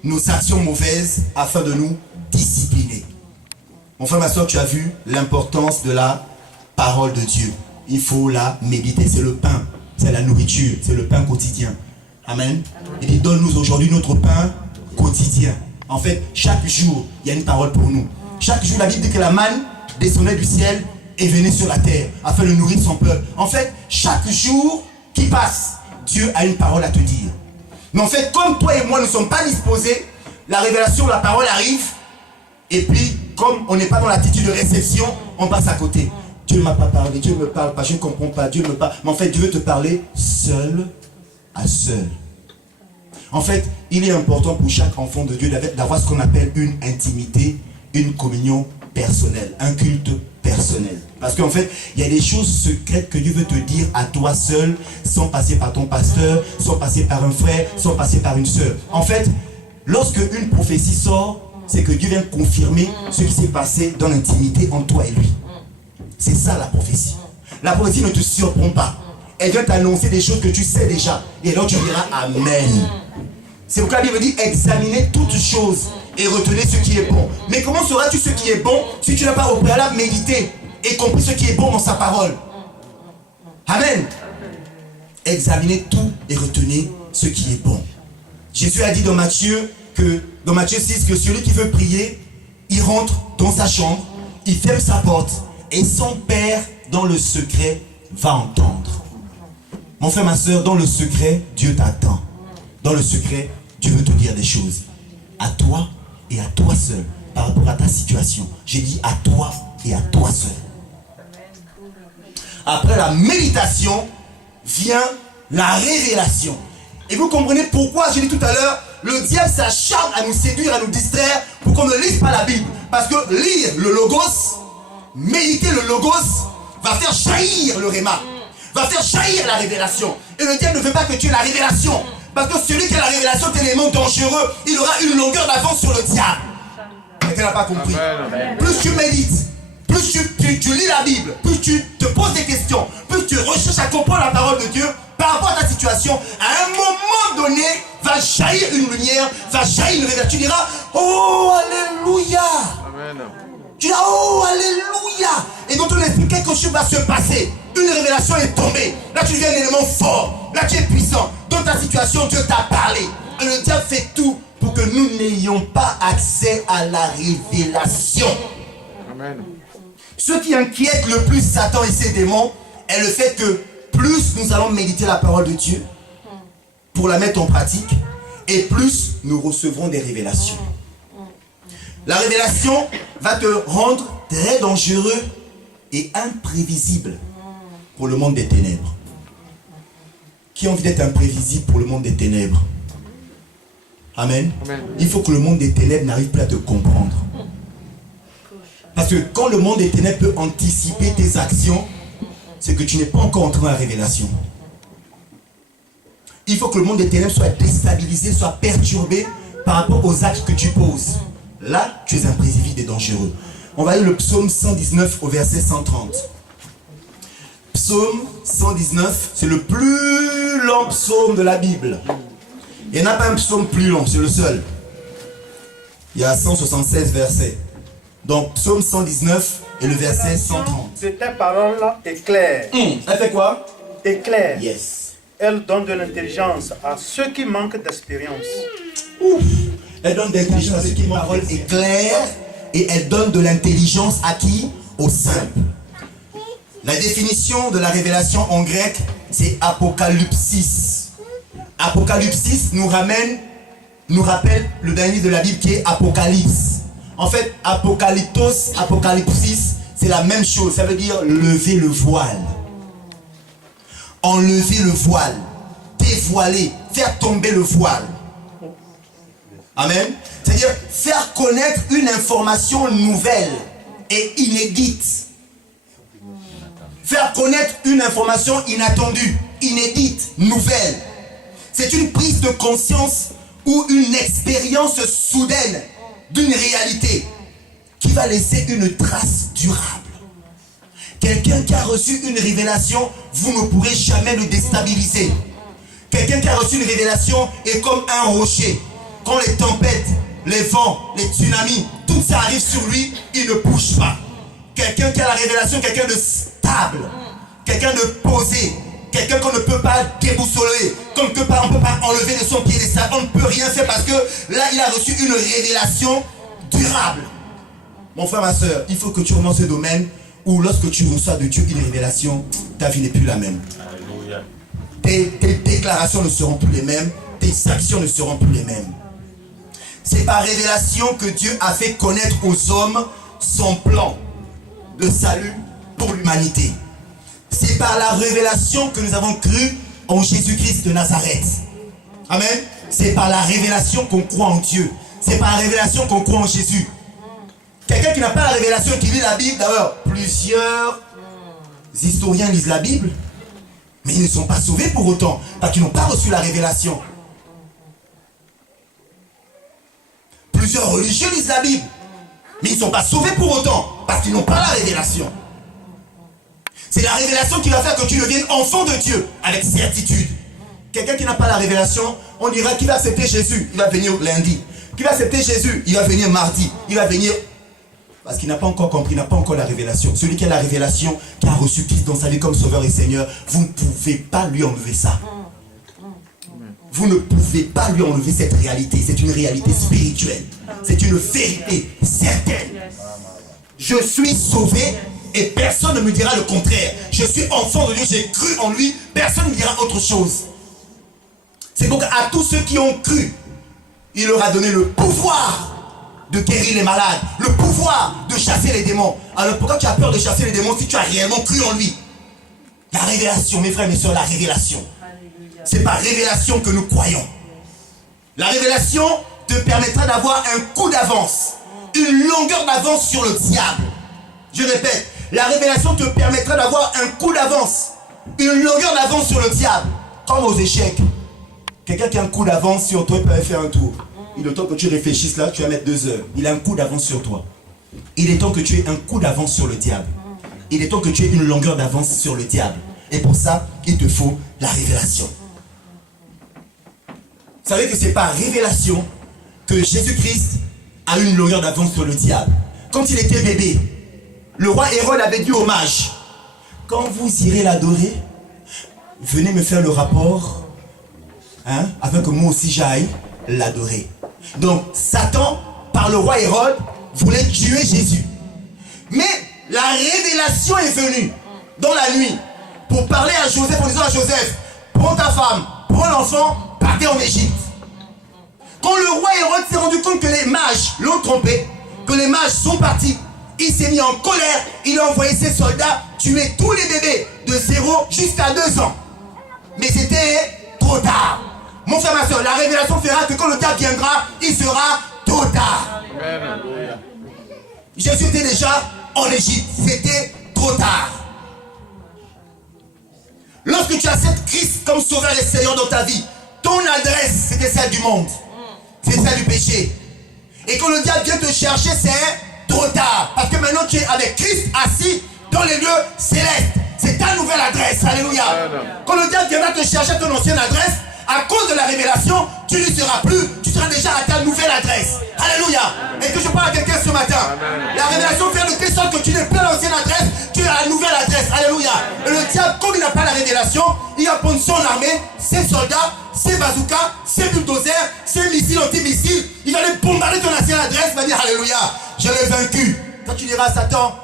nos actions mauvaises afin de nous discipliner. Mon frère, ma soeur, tu as vu l'importance de la parole de Dieu. Il faut la méditer, c'est le pain, c'est la nourriture, c'est le pain quotidien. Amen. Il dit, donne-nous aujourd'hui notre pain quotidien. En fait, chaque jour, il y a une parole pour nous. Chaque jour, la Bible dit que la manne descendait du ciel et venait sur la terre afin de nourrir son peuple. En fait, chaque jour qui passe, Dieu a une parole à te dire. Mais en fait, comme toi et moi ne sommes pas disposés, la révélation, la parole arrive, et puis, comme on n'est pas dans l'attitude de réception, on passe à côté. Dieu ne m'a pas parlé, Dieu ne me parle pas, je ne comprends pas, Dieu me parle. Mais en fait, Dieu veut te parler seul à seul. En fait, il est important pour chaque enfant de Dieu d'avoir ce qu'on appelle une intimité, une communion personnelle, un culte personnel. Parce qu'en fait, il y a des choses secrètes que Dieu veut te dire à toi seul, sans passer par ton pasteur, sans passer par un frère, sans passer par une sœur. En fait, lorsque une prophétie sort, c'est que Dieu vient confirmer ce qui s'est passé dans l'intimité entre toi et lui. C'est ça la prophétie. La prophétie ne te surprend pas. Elle vient t'annoncer des choses que tu sais déjà. Et alors tu diras Amen. C'est pourquoi la Bible dit examinez toutes choses et retenez ce qui est bon. Mais comment sauras-tu ce qui est bon si tu n'as pas au préalable médité et compris ce qui est bon dans sa parole? Amen. Examinez tout et retenez ce qui est bon. Jésus a dit dans Matthieu 6 que celui qui veut prier, il rentre dans sa chambre, il ferme sa porte et son Père dans le secret va entendre. Mon frère, ma soeur, dans le secret, Dieu t'attend. Dans le secret, Dieu veut te dire des choses. À toi et à toi seul. Par rapport à ta situation. J'ai dit à toi et à toi seul. Après la méditation, vient la révélation. Et vous comprenez pourquoi, j'ai dit tout à l'heure, le diable s'acharne à nous séduire, à nous distraire pour qu'on ne lise pas la Bible. Parce que lire le logos, méditer le logos, va faire jaillir le réma. Va faire jaillir la révélation. Et le diable ne veut pas que tu aies la révélation. Parce que celui qui a la révélation est un élément dangereux. Il aura une longueur d'avance sur le diable. Quelqu'un n'a pas compris. Amen. Plus tu médites, plus tu lis la Bible, plus tu te poses des questions, plus tu recherches à comprendre la parole de Dieu par rapport à ta situation, à un moment donné, va jaillir une lumière, va jaillir une révélation. Tu diras, oh, alléluia. Amen. Tu diras, oh, alléluia. Et dans ton esprit, quelque chose va se passer. Une révélation est tombée. Là, tu deviens un élément fort. Là, tu es puissant. Dans ta situation, Dieu t'a parlé. Et le diable fait tout pour que nous n'ayons pas accès à la révélation. Amen. Ce qui inquiète le plus Satan et ses démons est le fait que plus nous allons méditer la parole de Dieu pour la mettre en pratique, et plus nous recevrons des révélations. La révélation va te rendre très dangereux et imprévisible pour le monde des ténèbres. Qui a envie d'être imprévisible pour le monde des ténèbres? Amen. Amen. Il faut que le monde des ténèbres n'arrive plus à te comprendre. Parce que quand le monde des ténèbres peut anticiper tes actions, c'est que tu n'es pas encore entré dans la révélation. Il faut que le monde des ténèbres soit déstabilisé, soit perturbé par rapport aux actes que tu poses. Là, tu es imprévisible et dangereux. On va lire le psaume 119 au verset 130. Psaume 119, c'est le plus long psaume de la Bible. Il n'y en a pas un psaume plus long, c'est le seul. Il y a 176 versets. Donc, psaume 119 et le verset 130. Ta parole est claire. Elle fait quoi? Est claire. Yes. Elle donne de l'intelligence à ceux qui manquent d'expérience. Ouf. Elle donne de l'intelligence à ceux qui manquent. La parole est claire et elle donne de l'intelligence à qui? Aux simples. La définition de la révélation en grec, c'est apocalypsis. Apocalypsis nous rappelle le dernier livre de la Bible qui est Apocalypse. En fait, apocalyptos, apocalypsis, c'est la même chose. Ça veut dire lever le voile. Enlever le voile. Dévoiler. Faire tomber le voile. Amen. C'est-à-dire faire connaître une information nouvelle et inédite. Faire connaître une information inattendue, inédite, nouvelle. C'est une prise de conscience ou une expérience soudaine d'une réalité qui va laisser une trace durable. Quelqu'un qui a reçu une révélation, vous ne pourrez jamais le déstabiliser. Quelqu'un qui a reçu une révélation est comme un rocher. Quand les tempêtes, les vents, les tsunamis, tout ça arrive sur lui, il ne bouge pas. Quelqu'un qui a la révélation, quelqu'un de stable, quelqu'un de posé, quelqu'un qu'on ne peut pas déboussoler, qu'on ne peut pas enlever de son piédestal, on ne peut rien faire parce que là il a reçu une révélation durable. Mon frère, ma soeur, il faut que tu remontes ce domaine où lorsque tu reçois de Dieu une révélation, ta vie n'est plus la même. Alléluia. Tes déclarations ne seront plus les mêmes, tes actions ne seront plus les mêmes. C'est par révélation que Dieu a fait connaître aux hommes son plan de salut pour l'humanité. C'est par la révélation que nous avons cru en Jésus-Christ de Nazareth. Amen. C'est par la révélation qu'on croit en Dieu. C'est par la révélation qu'on croit en Jésus. Quelqu'un qui n'a pas la révélation, qui lit la Bible, d'ailleurs, plusieurs historiens lisent la Bible, mais ils ne sont pas sauvés pour autant, parce qu'ils n'ont pas reçu la révélation. Plusieurs religieux lisent la Bible, mais ils ne sont pas sauvés pour autant, parce qu'ils n'ont pas la révélation. C'est la révélation qui va faire que tu deviennes enfant de Dieu, avec certitude. Quelqu'un qui n'a pas la révélation, on dira qu'il va accepter Jésus, il va venir lundi. Qui va accepter Jésus, il va venir mardi, il va venir... Parce qu'il n'a pas encore compris, il n'a pas encore la révélation. Celui qui a la révélation, qui a reçu Christ dans sa vie comme Sauveur et Seigneur, vous ne pouvez pas lui enlever ça. Vous ne pouvez pas lui enlever cette réalité. C'est une réalité spirituelle. C'est une vérité certaine. Je suis sauvé et personne ne me dira le contraire. Je suis enfant de Dieu, j'ai cru en lui, personne ne me dira autre chose. C'est donc à tous ceux qui ont cru, il leur a donné le pouvoir de guérir les malades, le pouvoir de chasser les démons. Alors pourquoi tu as peur de chasser les démons si tu as réellement cru en lui? La révélation, mes frères et mes soeurs, la révélation. C'est par révélation que nous croyons. La révélation te permettra d'avoir un coup d'avance, une longueur d'avance sur le diable. Je répète, la révélation te permettra d'avoir un coup d'avance, une longueur d'avance sur le diable. Comme aux échecs. Quelqu'un qui a un coup d'avance sur toi, il peut aller faire un tour. Il est temps que tu réfléchisses là, tu vas mettre 2 heures. Il a un coup d'avance sur toi. Il est temps que tu aies un coup d'avance sur le diable. Il est temps que tu aies une longueur d'avance sur le diable. Et pour ça, il te faut la révélation. Vous savez que c'est par révélation que Jésus-Christ a une longueur d'avance sur le diable. Quand il était bébé, le roi Hérode avait dit aux mages, quand vous irez l'adorer, venez me faire le rapport, afin que moi aussi j'aille l'adorer. Donc Satan, par le roi Hérode, voulait tuer Jésus. Mais la révélation est venue dans la nuit pour parler à Joseph en disant à Joseph, prends ta femme, prends l'enfant, partez en Égypte. Quand le roi Hérode s'est rendu compte que les mages l'ont trompé, que les mages sont partis, il s'est mis en colère, il a envoyé ses soldats tuer tous les bébés de 0 jusqu'à 2 ans. Mais c'était trop tard. Mon frère, ma soeur, la révélation fera que quand le temps viendra, il sera trop tard. Jésus était déjà en Égypte, c'était trop tard. Lorsque tu acceptes Christ comme Sauveur et Seigneur dans ta vie, ton adresse, c'était celle du monde. C'est celle du péché. Et quand le diable vient te chercher, c'est trop tard. Parce que maintenant tu es avec Christ assis dans les lieux célestes. C'est ta nouvelle adresse. Alléluia. Quand le diable viendra te chercher à ton ancienne adresse, à cause de la révélation, tu n'y seras plus. Tu seras déjà à ta nouvelle adresse. Alléluia. Et que je parle à quelqu'un ce matin. La révélation fait de telle sorte que tu n'es plus à l'ancienne adresse, tu es à la nouvelle adresse. Alléluia. Et le diable, comme il n'a pas la révélation, révélation, il va prendre son armée, ses soldats, ses bazookas, ses bulldozers, ses missiles anti-missiles. Il va les bombarder ton ancienne adresse. Il va dire alléluia, je l'ai vaincu. Quand tu diras à Satan,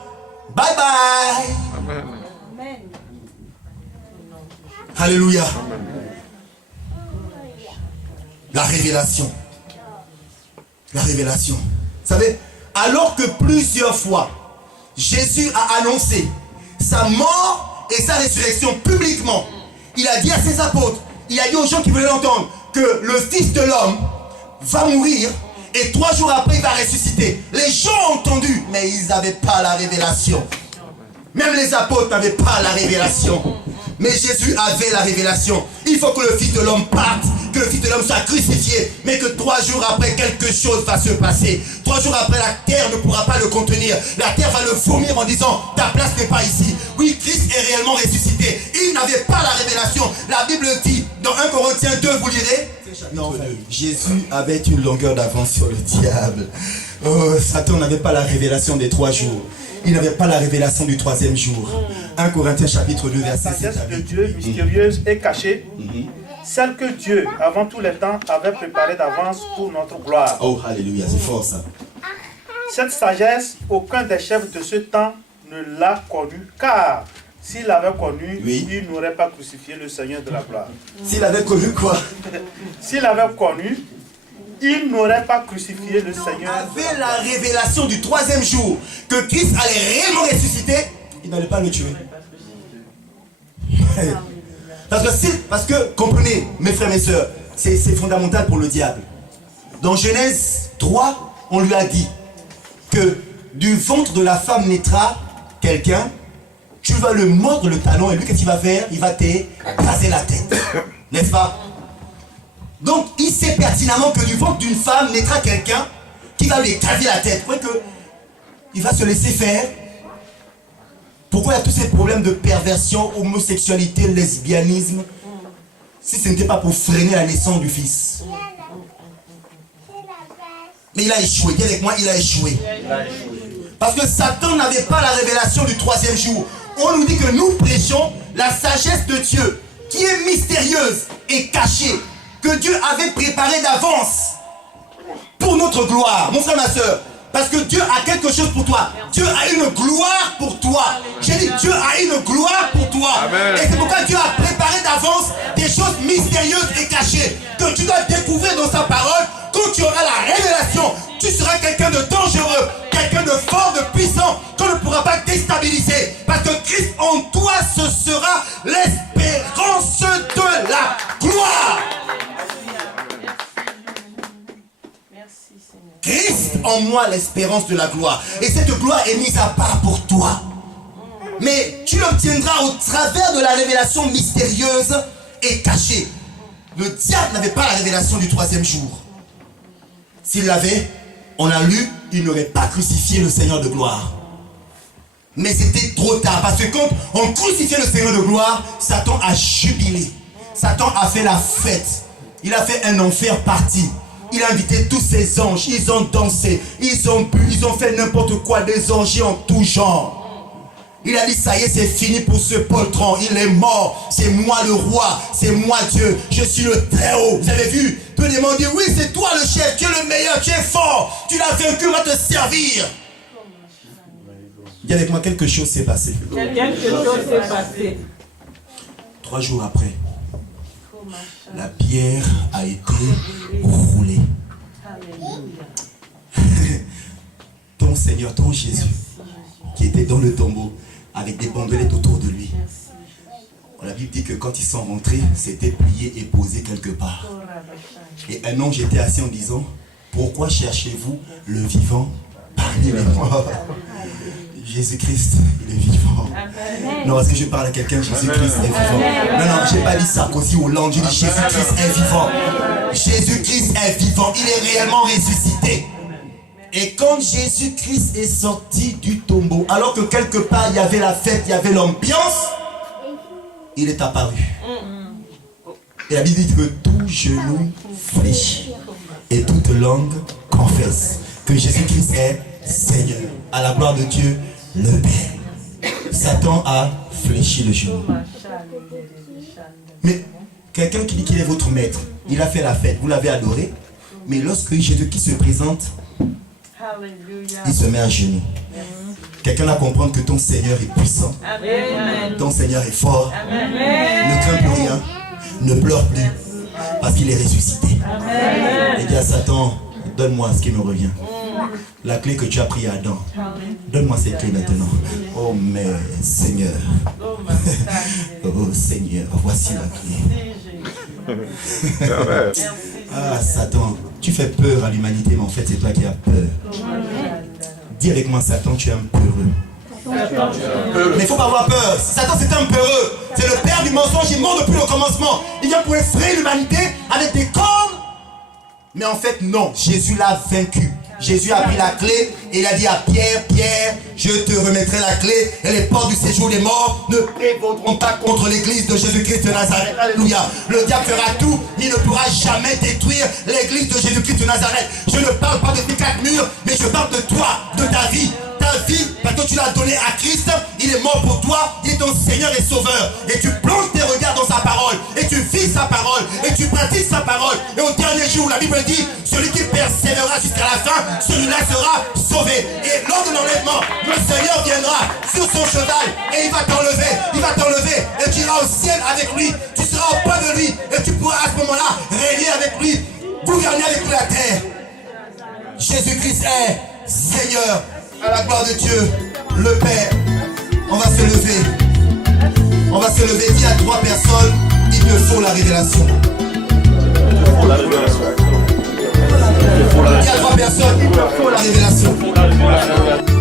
bye bye. Amen. Alléluia. La révélation. La révélation. Vous savez, alors que plusieurs fois, Jésus a annoncé sa mort et sa résurrection publiquement, il a dit à ses apôtres, il a dit aux gens qui voulaient l'entendre, que le Fils de l'homme va mourir et 3 jours après il va ressusciter. Les gens ont entendu, mais ils n'avaient pas la révélation. Même les apôtres n'avaient pas la révélation. Mais Jésus avait la révélation. Il faut que le Fils de l'homme parte, que le Fils de l'homme soit crucifié, mais que 3 jours après, quelque chose va se passer. 3 jours après, la terre ne pourra pas le contenir. La terre va le vomir en disant, ta place n'est pas ici. Oui, Christ est réellement ressuscité. Il n'avait pas la révélation. La Bible dit, dans 1 Corinthiens 2, vous lirez, non, Jésus avait une longueur d'avance sur le diable. Oh, Satan n'avait pas la révélation des 3 jours. Il n'avait pas la révélation du 3e jour. 1 Corinthiens chapitre 2 verset 7. La sagesse de Dieu mystérieuse et cachée, celle que Dieu, avant tous les temps, avait préparée d'avance pour notre gloire. Oh, alléluia, c'est fort ça. Cette sagesse, aucun des chefs de ce temps ne l'a connue, car s'il l'avait connue, il n'aurait pas crucifié le Seigneur de la gloire. S'il avait connu quoi? S'il avait connu, il n'aurait pas crucifié le Seigneur. Avec la révélation du 3e jour, que Christ allait réellement ressusciter, il n'allait pas le tuer. Parce que, comprenez, mes frères et mes sœurs, c'est fondamental pour le diable. Dans Genèse 3, on lui a dit que du ventre de la femme naîtra quelqu'un, tu vas le mordre le talon et lui, qu'est-ce qu'il va faire? Il va t'écraser la tête. N'est-ce pas? Donc, il sait pertinemment que du ventre d'une femme naîtra quelqu'un qui va lui écraser la tête. Pourquoi il va se laisser faire? Pourquoi il y a tous ces problèmes de perversion, homosexualité, lesbianisme, si ce n'était pas pour freiner la naissance du fils? Mais il a échoué. Dis avec moi, il a échoué. Parce que Satan n'avait pas la révélation du 3e jour. On nous dit que nous prêchons la sagesse de Dieu, qui est mystérieuse et cachée, que Dieu avait préparée d'avance pour notre gloire. Mon frère, ma soeur, parce que Dieu a quelque chose pour toi. Dieu a une gloire pour toi. J'ai dit, Dieu a une gloire pour toi. Amen. Et c'est pourquoi Dieu a préparé d'avance des choses mystérieuses et cachées que tu dois découvrir dans sa parole. Quand tu auras la révélation, tu seras quelqu'un de dangereux, quelqu'un de fort, de puissant, qu'on ne pourra pas déstabiliser. Parce que Christ en toi, ce sera l'espérance de la gloire. Christ en moi, l'espérance de la gloire. Et cette gloire est mise à part pour toi. Mais tu l'obtiendras au travers de la révélation mystérieuse et cachée. Le diable n'avait pas la révélation du 3e jour. S'il l'avait, on a lu, il n'aurait pas crucifié le Seigneur de gloire. Mais c'était trop tard. Parce que quand on crucifiait le Seigneur de gloire, Satan a jubilé. Satan a fait la fête. Il a fait un enfer parti. Il a invité tous ses anges, ils ont dansé, ils ont bu, ils ont fait n'importe quoi, des orgies en tout genre. Il a dit, ça y est, c'est fini pour ce poltron, il est mort, c'est moi le roi, c'est moi Dieu, je suis le Très-Haut. Vous avez vu, tout le monde dit, oui, c'est toi le chef, tu es le meilleur, tu es fort, tu l'as vaincu, on va te servir. Dis avec moi, quelque chose s'est passé. Quelque chose s'est passé. 3 jours après, la pierre a été roulée. Ton Seigneur, ton Jésus, qui était dans le tombeau avec des bandelettes autour de lui. La Bible dit que quand ils sont rentrés, c'était plié et posé quelque part. Et un ange était assis en disant, pourquoi cherchez-vous le vivant parmi les morts? Jésus-Christ, il est vivant. Amen. Non, parce que je parle à quelqu'un, Jésus-Christ est vivant. Non, j'ai pas dit Sarkozy, Hollande, j'ai dit Jésus-Christ est vivant. Jésus-Christ est vivant, il est réellement ressuscité. Et quand Jésus-Christ est sorti du tombeau, alors que quelque part il y avait la fête, il y avait l'ambiance, il est apparu. Et la Bible dit que tout genou fléchit et toute langue confesse que Jésus-Christ est Seigneur. À la gloire de Dieu, le Père. Satan a fléchit le genou. Mais quelqu'un qui dit qu'il est votre maître, il a fait la fête, vous l'avez adoré, mais lorsque Jésus-Christ se présente, il se met à genoux. Quelqu'un va comprendre que ton Seigneur est puissant. Amen. Ton Seigneur est fort. Amen. Ne crains plus rien. Ne pleure plus. Parce qu'il est ressuscité. Amen. Et dis à Satan, donne-moi ce qui me revient. La clé que tu as pris à Adam. Donne-moi cette clé maintenant. Oh mais Seigneur. Oh Seigneur, voici la clé. Ah Satan, tu fais peur à l'humanité, mais en fait c'est toi qui as peur. Dis avec moi, Satan, tu es un peureux. Mais il ne faut pas avoir peur. Satan, c'est un peureux. C'est le père du mensonge. Il ment depuis le commencement. Il vient pour effrayer l'humanité avec des cornes. Mais en fait, non. Jésus l'a vaincu. Jésus a pris la clé et il a dit à Pierre, Pierre, je te remettrai la clé et les portes du séjour des morts ne prévaudront pas contre l'église de Jésus-Christ de Nazareth. Alléluia. Le diable fera tout, il ne pourra jamais détruire l'église de Jésus-Christ de Nazareth. Je ne parle pas de tes 4 murs, mais je parle de toi, de ta vie. Ta vie, parce que tu l'as donnée à Christ, il est mort pour toi, il est ton Seigneur et Sauveur. Et tu plonges tes regards dans sa parole, et tu vis sa parole, et tu pratiques sa parole. Et au dernier jour, la Bible dit, celui qui persévérera jusqu'à la fin, celui-là sera sauvé. Et lors de l'enlèvement, le Seigneur viendra sur son cheval, et il va t'enlever, et tu iras au ciel avec lui, tu seras auprès de lui, et tu pourras à ce moment-là régner avec lui, gouverner avec lui la terre. Jésus-Christ est Seigneur. À la gloire de Dieu, le Père. On va se lever. On va se lever. Dis à 3 personnes, il te faut la révélation. Dis à 3 personnes, il te faut la révélation.